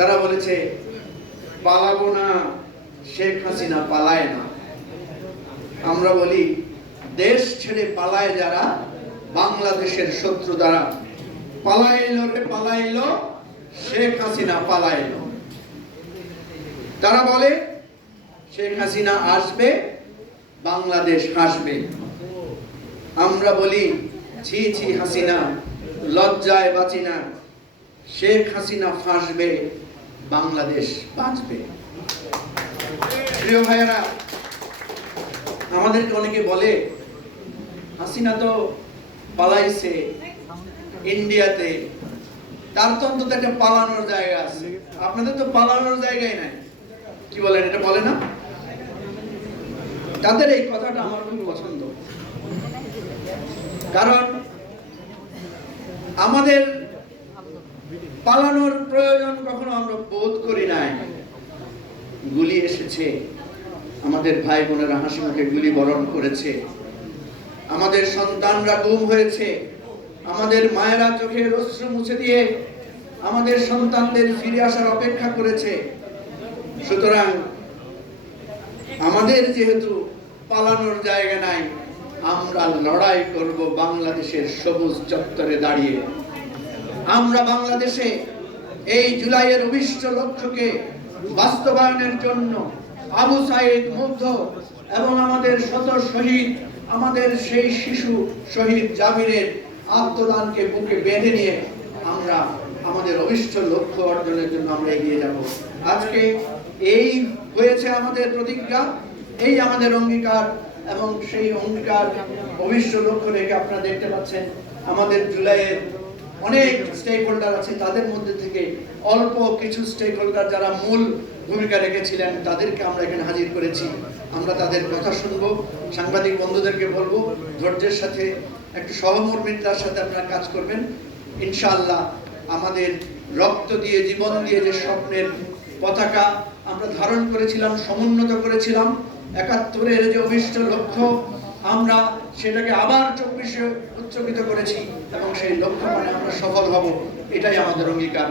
তারা বলেছে পালাবো না, শেখ হাসিনা পালায় না। আমরা বলি দেশ ছেড়ে পালায় যারা, বাংলাদেশের শত্রু দ্বারা। পালাইলো রে পালাইলো, শেখ হাসিনা পালাইলো। তারা বলে শেখ হাসিনা আসবে, বাংলাদেশ হাসবে। আমরা বলি ছি ছি হাসিনা, লজ্জায় বাঁচি না। শেখ হাসিনা ফাঁসবে, বাংলাদেশ বাঁচবে। প্রিয় ভাইয়েরা, আমাদেরকে অনেকে বলে হাসিনা তো পালাইছে ইন্ডিয়াতে, তার তো অন্তত একটা পালানোর জায়গা আছে। আপনাদের তো পালানোর জায়গায় নাই, কি বলেন? এটা বলে না? তাদের এই কথাটা আমার খুব পছন্দ, কারণ আমাদের পালানোর প্রয়োজন কখনো আমরা বোধ করি নাই। গুলি এসেছে, আমাদের ভাই বোনেরা হাসি মুখে গুলি বরণ করেছে, আমাদের সন্তানরা গুম হয়েছে, আমাদের মায়েরা চোখের অশ্রু মুছে দিয়ে আমাদের সন্তানদের ফিরে আসার অপেক্ষা করেছে। সুতরাং আমাদের যেহেতু পালানোর জায়গা নাই, আমরা লড়াই করব বাংলাদেশের সবুজ চত্বরে দাঁড়িয়ে। আমরা বাংলাদেশে এই জুলাইয়ের অভিষ্ট লক্ষ্যকে বাস্তবায়নের জন্য আবু সাইদ, মুগ্ধ এবং আমাদের শত শহীদ, আমাদের সেই শিশু শহীদ জামিরের আত্মদানকে বুকে বেঁধে নিয়ে আমরা আমাদের অভিষ্ট লক্ষ্য অর্জনের জন্য আমরা এগিয়ে যাব। আজকে এই হয়েছে আমাদের প্রতিজ্ঞা, এই আমাদের অঙ্গীকার, এবং সেই অঙ্গীকার অভিষ্ট লক্ষ্য রেখে আপনারা দেখতে পাচ্ছেন আমাদের জুলাইয়ের অনেক স্টেক হোল্ডার আছে। তাদের মধ্যে থেকে অল্প কিছু স্টেক হোল্ডার যারা মূল ভূমিকা রেখেছিলেন তাদেরকে আমরা এখানে হাজির করেছি। আমরা তাদের কথা শুনবো। সাংবাদিক বন্ধুদেরকে বলবো ধৈর্যের সাথে, একটু সহমর্মিতার সাথে আপনারা কাজ করবেন। ইনশাআল্লাহ আমাদের রক্ত দিয়ে, জীবন দিয়ে যে স্বপ্নের পতাকা আমরা ধারণ করেছিলাম, সমুন্নত করেছিলাম, ৭১-এর যে অভিষ্ট লক্ষ্য, আমরা সেটাকে আবার ২৪-এ উচ্চকিত করেছি এবং সেই লক্ষ্য মানে আমরা সফল হব, এটাই আমাদের অঙ্গীকার।